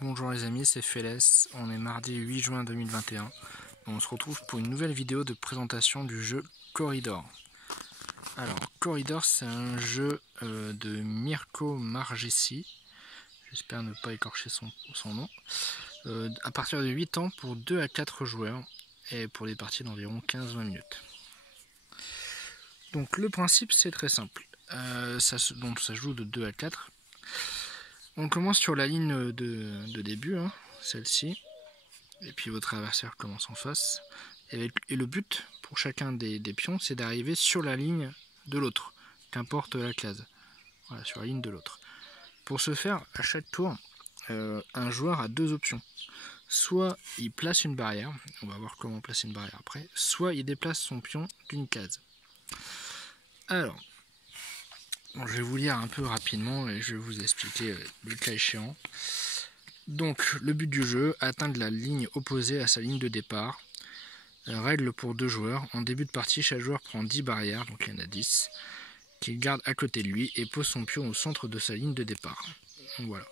Bonjour les amis, c'est Félès, on est mardi 8 juin 2021 et on se retrouve pour une nouvelle vidéo de présentation du jeu Corridor. Alors Corridor, c'est un jeu de Mirko Margesi, j'espère ne pas écorcher son nom, à partir de 8 ans pour 2 à 4 joueurs et pour des parties d'environ 15-20 minutes. Donc le principe c'est très simple, ça se joue de 2 à 4. On commence sur la ligne de début, hein, celle-ci, et puis votre adversaire commence en face. Et le but pour chacun des pions, c'est d'arriver sur la ligne de l'autre, qu'importe la case. Voilà, sur la ligne de l'autre. Pour ce faire, à chaque tour, un joueur a deux options. Soit il place une barrière, on va voir comment placer une barrière après, soit il déplace son pion d'une case. Alors, bon, je vais vous lire un peu rapidement et je vais vous expliquer le cas échéant. Donc, le but du jeu, atteindre la ligne opposée à sa ligne de départ. Règle pour 2 joueurs. En début de partie, chaque joueur prend 10 barrières, donc il y en a 10, qu'il garde à côté de lui et pose son pion au centre de sa ligne de départ. Donc, voilà.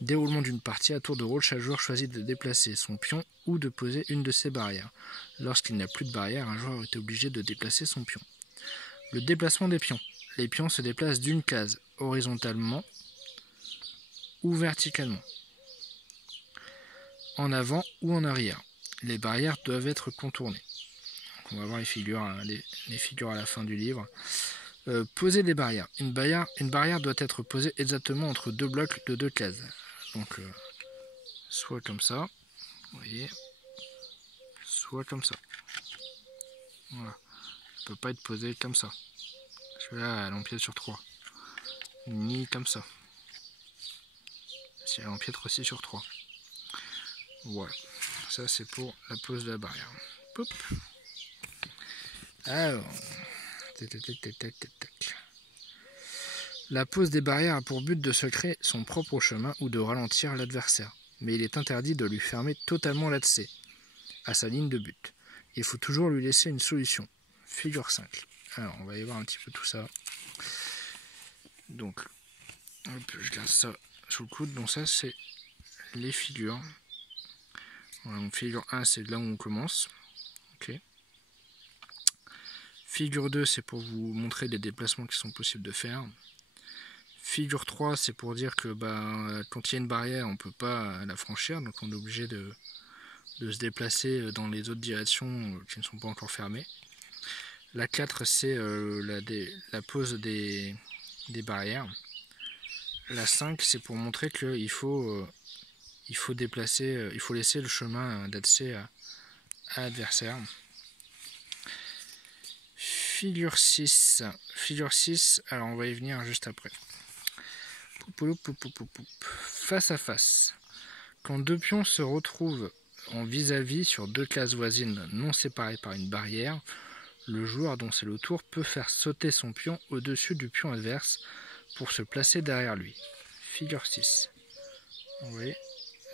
Déroulement d'une partie, à tour de rôle, chaque joueur choisit de déplacer son pion ou de poser une de ses barrières. Lorsqu'il n'a plus de barrière, un joueur est obligé de déplacer son pion. Le déplacement des pions. Les pions se déplacent d'une case horizontalement ou verticalement, en avant ou en arrière. Les barrières doivent être contournées. Donc on va voir les figures à la fin du livre. Poser des barrières. Une barrière doit être posée exactement entre deux blocs de 2 cases. Donc soit comme ça, vous voyez, soit comme ça. Voilà. Elle ne peut pas être posée comme ça. Parce que là, elle empiète sur 3. Ni comme ça. Si elle empiète aussi sur 3. Voilà. Ça, c'est pour la pose de la barrière. Pop. Alors. La pose des barrières a pour but de se créer son propre chemin ou de ralentir l'adversaire. Mais il est interdit de lui fermer totalement l'accès à sa ligne de but. Il faut toujours lui laisser une solution. Figure 5. Alors, on va y voir un petit peu tout ça. Donc, hop, je garde ça sous le coude. Donc ça, c'est les figures. Voilà, donc figure 1, c'est là où on commence. Ok. Figure 2, c'est pour vous montrer les déplacements qui sont possibles de faire. Figure 3, c'est pour dire que quand il y a une barrière, on ne peut pas la franchir. Donc on est obligé de se déplacer dans les autres directions qui ne sont pas encore fermées. La 4, c'est la pose des barrières. La 5, c'est pour montrer qu'il faut déplacer, il faut laisser le chemin d'accès à l'adversaire. Figure 6. Figure 6, alors on va y venir juste après. Face à face. Quand deux pions se retrouvent en vis-à-vis sur 2 cases voisines non séparées par une barrière, le joueur dont c'est le tour peut faire sauter son pion au-dessus du pion adverse pour se placer derrière lui. Figure 6. Vous voyez,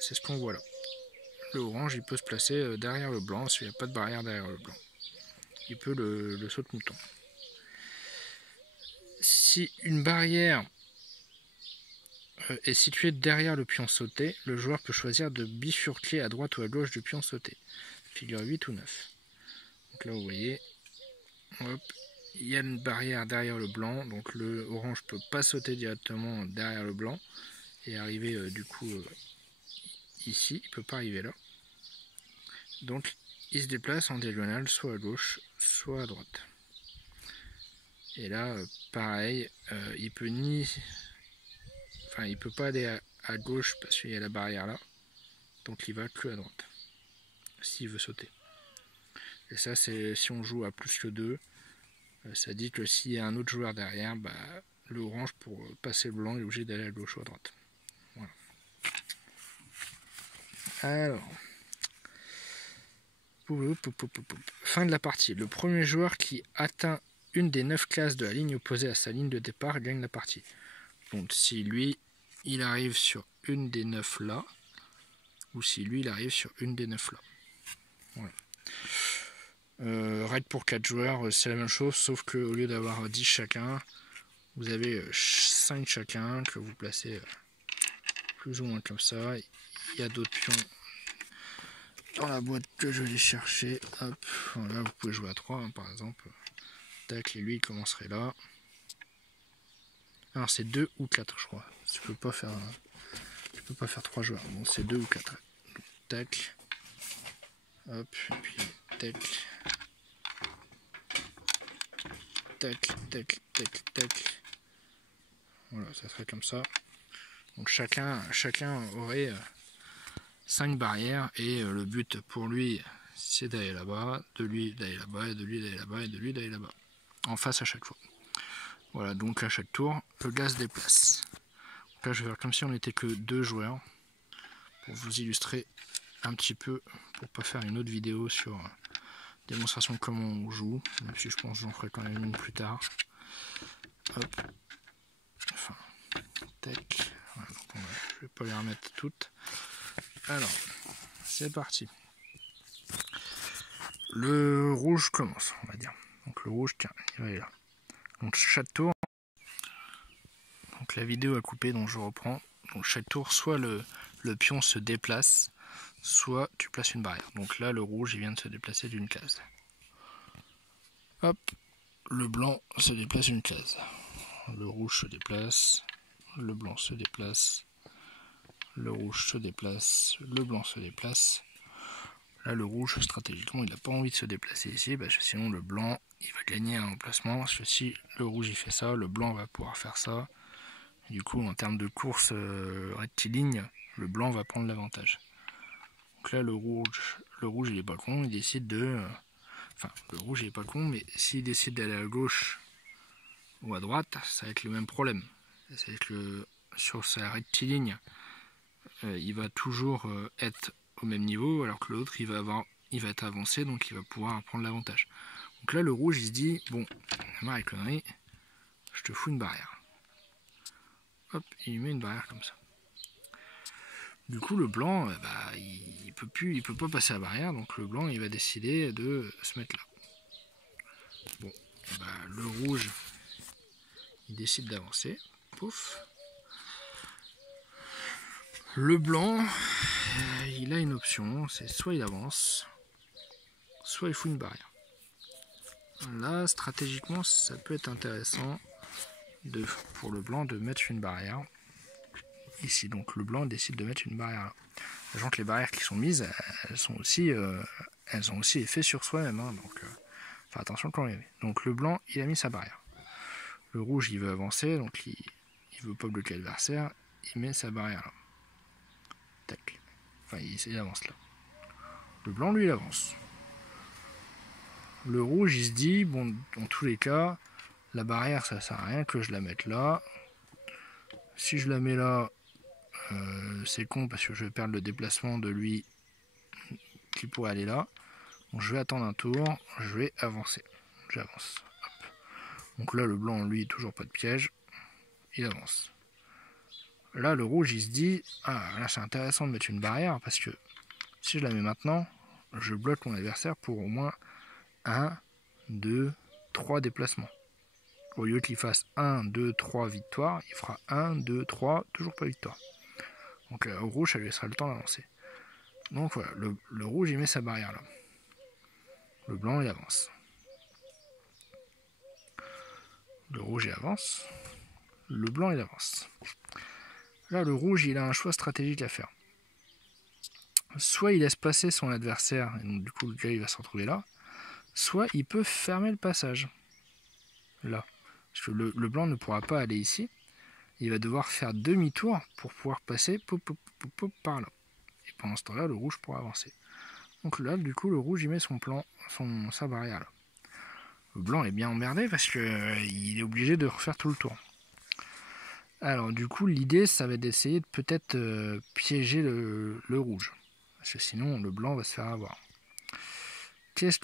c'est ce qu'on voit là. Le orange, il peut se placer derrière le blanc s'il n'y a pas de barrière derrière le blanc. Il peut le saute-mouton. Si une barrière est située derrière le pion sauté, le joueur peut choisir de bifurquer à droite ou à gauche du pion sauté. Figure 8 ou 9. Donc là, vous voyez, hop, il y a une barrière derrière le blanc, donc le orange ne peut pas sauter directement derrière le blanc et arriver ici, il ne peut pas arriver là. Donc il se déplace en diagonale, soit à gauche, soit à droite. Et là, pareil, il peut il peut pas aller à gauche parce qu'il y a la barrière là, donc il va que à droite, s'il veut sauter. Et ça, c'est si on joue à plus que 2, ça dit que s'il y a un autre joueur derrière, le orange, pour passer le blanc, est obligé d'aller à gauche ou à droite. Voilà. Alors, fin de la partie. Le premier joueur qui atteint une des 9 cases de la ligne opposée à sa ligne de départ gagne la partie. Donc si lui, il arrive sur une des 9 là, ou si lui, il arrive sur une des 9 là. Voilà. Règle pour 4 joueurs, c'est la même chose, sauf qu'au lieu d'avoir 10 chacun, vous avez 5 chacun que vous placez plus ou moins comme ça. Il y a d'autres pions dans la boîte que je vais chercher. Hop, voilà, vous pouvez jouer à 3 hein, par exemple. Tac, et lui il commencerait là. Alors c'est 2 ou 4 je crois. Je peux pas faire 3 joueurs. Bon c'est 2 ou 4. Tac. Hop, et puis tac. Tac, tac, tac, tac. Voilà, ça serait comme ça. Donc chacun aurait 5 barrières et le but pour lui c'est d'aller là-bas, de lui d'aller là-bas, et de lui d'aller là-bas, et de lui d'aller là-bas. En face à chaque fois. Voilà, donc à chaque tour, le gars se déplace. Donc là je vais faire comme si on n'était que 2 joueurs. Pour vous illustrer un petit peu, pour pas faire une autre vidéo sur démonstration de comment on joue, même si je pense que j'en ferai quand même une plus tard. Hop. Enfin, tac. Voilà, donc je vais pas les remettre toutes. Alors, c'est parti. Le rouge commence, on va dire. Donc le rouge, tiens, il va aller là. Donc chaque tour, donc la vidéo a coupé, donc je reprends. Donc chaque tour, soit le pion se déplace, soit tu places une barrière. Donc là, le rouge, il vient de se déplacer d'une case. Hop, le blanc se déplace une case. Le rouge se déplace, le blanc se déplace, le rouge se déplace, le blanc se déplace. Là, le rouge, stratégiquement, il n'a pas envie de se déplacer ici, parce que sinon le blanc, il va gagner un emplacement. Parce que si le rouge, il fait ça, le blanc va pouvoir faire ça. Et du coup, en termes de course rectiligne, le blanc va prendre l'avantage. Donc là, le rouge, il est pas con, il décide de... Enfin, le rouge, il est pas con, mais s'il décide d'aller à gauche ou à droite, ça va être le même problème. Ça va être sur sa rectiligne, il va toujours être au même niveau, alors que l'autre, il va être avancé, donc il va pouvoir prendre l'avantage. Donc là, le rouge, il se dit, bon, marre les conneries, je te fous une barrière. Hop, il met une barrière comme ça. Du coup, le blanc, il peut pas passer la barrière, donc le blanc, il va décider de se mettre là. Bon, le rouge, il décide d'avancer. Pouf. Le blanc, il a une option, c'est soit il avance, soit il fout une barrière. Là, stratégiquement, ça peut être intéressant pour le blanc de mettre une barrière. Ici, donc le blanc décide de mettre une barrière là. Sachant que les barrières qui sont mises, elles ont aussi effet sur soi-même. Hein, donc, enfin, attention quand même. Donc le blanc, il a mis sa barrière. Le rouge, il veut avancer, donc il veut pas bloquer l'adversaire. Il met sa barrière là. Tac. Enfin, il avance là. Le blanc, lui, il avance. Le rouge, il se dit, bon, dans tous les cas, la barrière, ça sert à rien que je la mette là. Si je la mets là, c'est con parce que je vais perdre le déplacement de lui qui pourrait aller là. Donc je vais attendre un tour, je vais avancer. J'avance. Donc là, le blanc, lui, toujours pas de piège. Il avance. Là, le rouge, il se dit, ah, là, c'est intéressant de mettre une barrière parce que si je la mets maintenant, je bloque mon adversaire pour au moins 1, 2, 3 déplacements. Au lieu qu'il fasse 1, 2, 3 victoires, il fera 1, 2, 3, toujours pas victoire. Donc au rouge, ça lui laissera le temps d'avancer. Donc voilà, le rouge, il met sa barrière là. Le blanc, il avance. Le rouge, il avance. Le blanc, il avance. Là, le rouge, il a un choix stratégique à faire. Soit il laisse passer son adversaire, et donc du coup, le gars, il va se retrouver là. Soit il peut fermer le passage. Là. Parce que le blanc ne pourra pas aller ici. Il va devoir faire demi-tour pour pouvoir passer par là. Et pendant ce temps-là, le rouge pourra avancer. Donc là, du coup, le rouge, il met sa barrière là. Le blanc est bien emmerdé parce qu'il est obligé de refaire tout le tour. Alors, du coup, l'idée, ça va être d'essayer de peut-être piéger le rouge. Parce que sinon, le blanc va se faire avoir. Qu'est-ce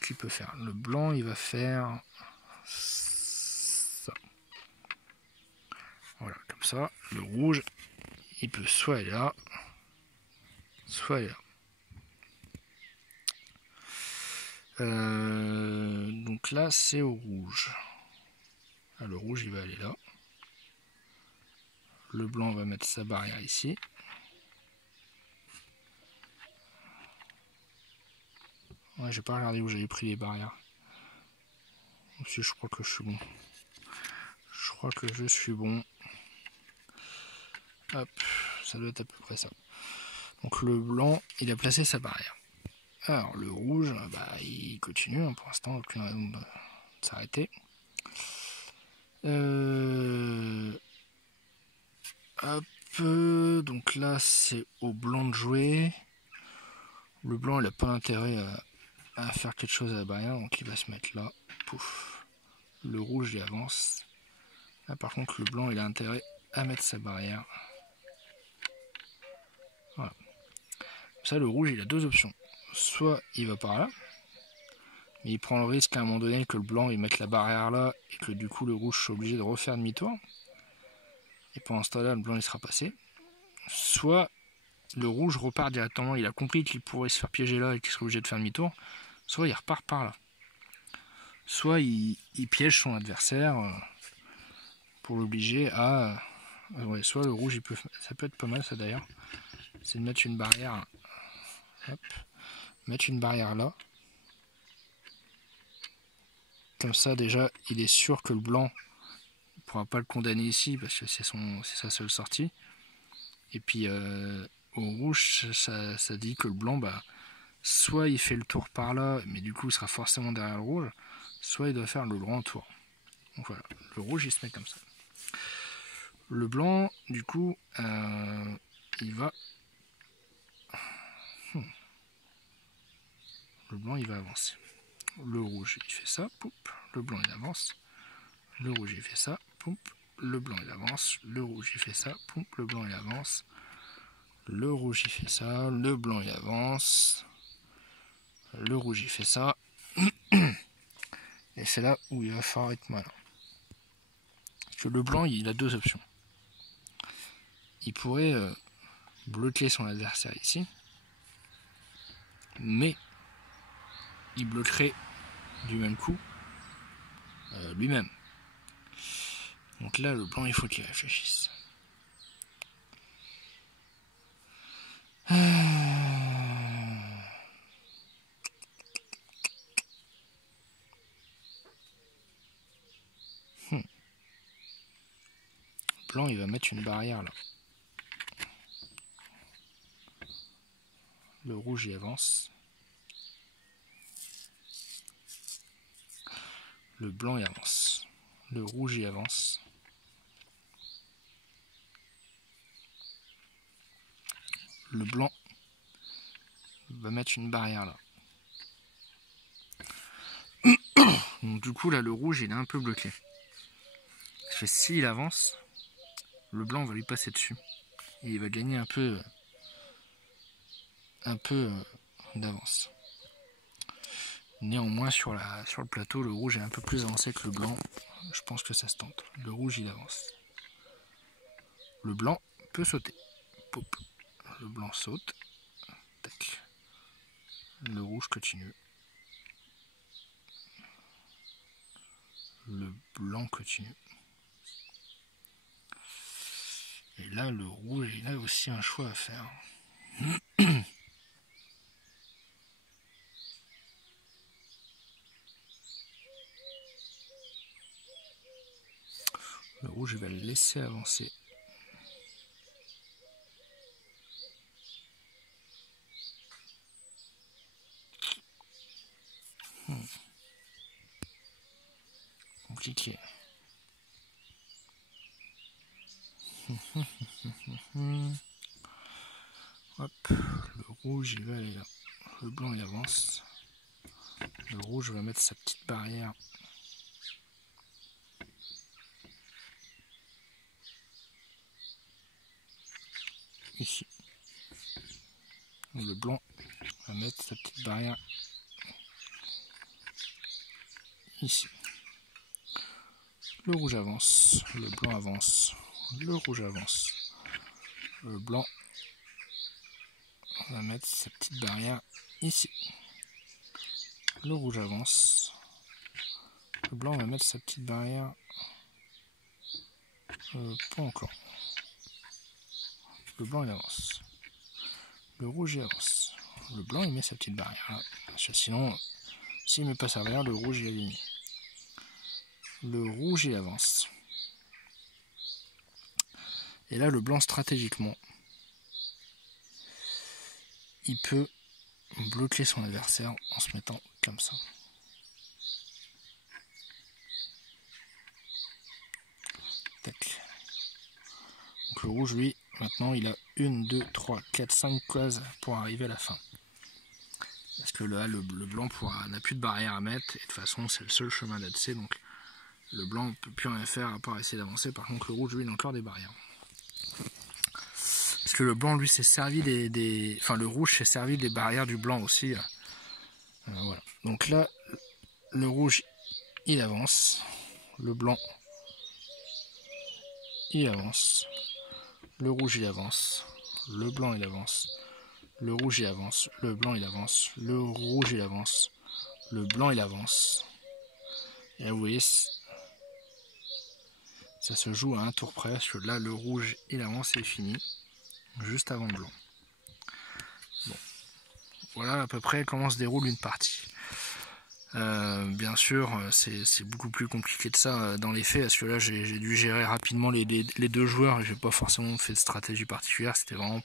qu'il peut faire? Le blanc, il va faire ça. Voilà, comme ça. Le rouge, il peut soit aller là, soit aller là. Donc là, c'est au rouge. Là, le rouge, il va aller là. Le blanc va mettre sa barrière ici. Ouais, j'ai pas regardé où j'avais pris les barrières. Aussi, je crois que je suis bon. Je crois que je suis bon. Hop, ça doit être à peu près ça. Donc le blanc, il a placé sa barrière. Alors le rouge, bah, il continue, hein, pour l'instant, aucune raison de s'arrêter. Hop, donc là c'est au blanc de jouer. Le blanc il n'a pas intérêt à faire quelque chose à la barrière, donc il va se mettre là. Pouf. Le rouge il avance. Là par contre le blanc il a intérêt à mettre sa barrière. Voilà. Ça le rouge il a deux options. Soit il va par là, mais il prend le risque à un moment donné que le blanc il mette la barrière là et que du coup le rouge soit obligé de refaire demi-tour. Et pendant ce temps-là, le blanc il sera passé. Soit le rouge repart directement, il a compris qu'il pourrait se faire piéger là et qu'il serait obligé de faire demi-tour. Soit il repart par là. Soit il piège son adversaire pour l'obliger à... ouais, soit le rouge, ça peut être pas mal ça d'ailleurs. C'est de mettre une barrière. Hop. Mettre une barrière là. Comme ça déjà, il est sûr que le blanc ne pourra pas le condamner ici parce que c'est sa seule sortie. Et puis au rouge, ça dit que le blanc, bah, soit il fait le tour par là, mais du coup il sera forcément derrière le rouge, soit il doit faire le grand tour. Donc voilà, le rouge il se met comme ça. Le blanc, du coup, il va... Le blanc il va avancer. Le rouge il fait ça, poup, le blanc il avance. Le rouge il fait ça, poup, le blanc il avance. Le rouge il fait ça, poup, le blanc il avance. Le rouge il fait ça, le blanc il avance. Le rouge il fait ça. Et c'est là où il va falloir être malin. Parce que le blanc il a deux options. Il pourrait bloquer son adversaire ici, mais il bloquerait du même coup lui-même. Donc là, le blanc, il faut qu'il réfléchisse. Le blanc, il va mettre une barrière là. Le rouge, il avance. Le blanc, il avance. Le rouge, il avance. Le blanc va mettre une barrière là. Donc du coup, là, le rouge, il est un peu bloqué. Parce que s'il avance, le blanc va lui passer dessus. Et il va gagner un peu d'avance. Néanmoins, sur le plateau, le rouge est un peu plus avancé que le blanc. Je pense que ça se tente. Le rouge, il avance. Le blanc peut sauter. Poup. Le blanc saute. Tac. Le rouge continue. Le blanc continue. Et là, le rouge, il a aussi un choix à faire. Le rouge, il va le laisser avancer. Compliqué. Hop, le rouge, il va aller là. Le blanc, il avance. Le rouge va mettre sa petite barrière. Ici. Le blanc va mettre sa petite barrière ici. Le rouge avance, le blanc avance, le rouge avance. Le blanc va mettre sa petite barrière ici. Le rouge avance. Le blanc va mettre sa petite barrière. Pas encore. le blanc il avance. Le rouge il avance. Le blanc il met sa petite barrière là. Parce que sinon, s'il ne met pas sa barrière, le rouge il est aligné. Le rouge il avance. Et là le blanc stratégiquement, il peut bloquer son adversaire en se mettant comme ça. Tac. Donc le rouge lui, maintenant il a 1, 2, 3, 4, 5 cases pour arriver à la fin. Parce que là le blanc n'a plus de barrière à mettre, et de toute façon c'est le seul chemin d'accès, donc le blanc ne peut plus rien faire à part essayer d'avancer. Par contre le rouge lui il a encore des barrières. Parce que le blanc lui s'est servi enfin le rouge s'est servi des barrières du blanc aussi. Voilà. Donc là le rouge il avance, le blanc il avance, le rouge il avance, le blanc il avance, le rouge il avance, le blanc il avance, le rouge il avance, le blanc il avance. Et là vous voyez, ça se joue à un tour près, parce que là le rouge il avance et fini, juste avant le blanc. Bon. Voilà à peu près comment se déroule une partie. Bien sûr c'est beaucoup plus compliqué de ça dans les faits, parce que là j'ai dû gérer rapidement les deux joueurs et j'ai pas forcément fait de stratégie particulière, c'était vraiment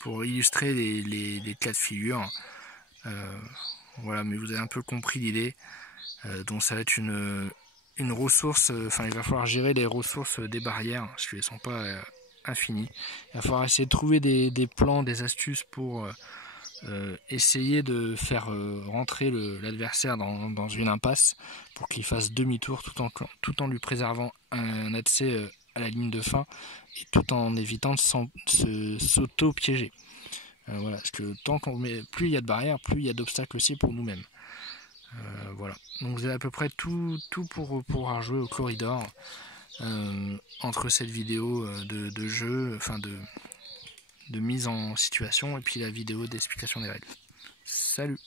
pour illustrer les cas de figure. Voilà, mais vous avez un peu compris l'idée. Donc ça va être une ressource, enfin il va falloir gérer les ressources des barrières, parce qu'elles ne sont pas infinies. Il va falloir essayer de trouver des plans, des astuces pour essayer de faire rentrer l'adversaire dans une impasse, pour qu'il fasse demi-tour tout en lui préservant un accès à la ligne de fin, et tout en évitant de s'auto-piéger. Voilà, parce que plus il y a de barrières, plus il y a d'obstacles aussi pour nous-mêmes. Voilà, donc vous avez à peu près tout pour pouvoir jouer au corridor entre cette vidéo de jeu, enfin de mise en situation, et puis la vidéo d'explication des règles. Salut!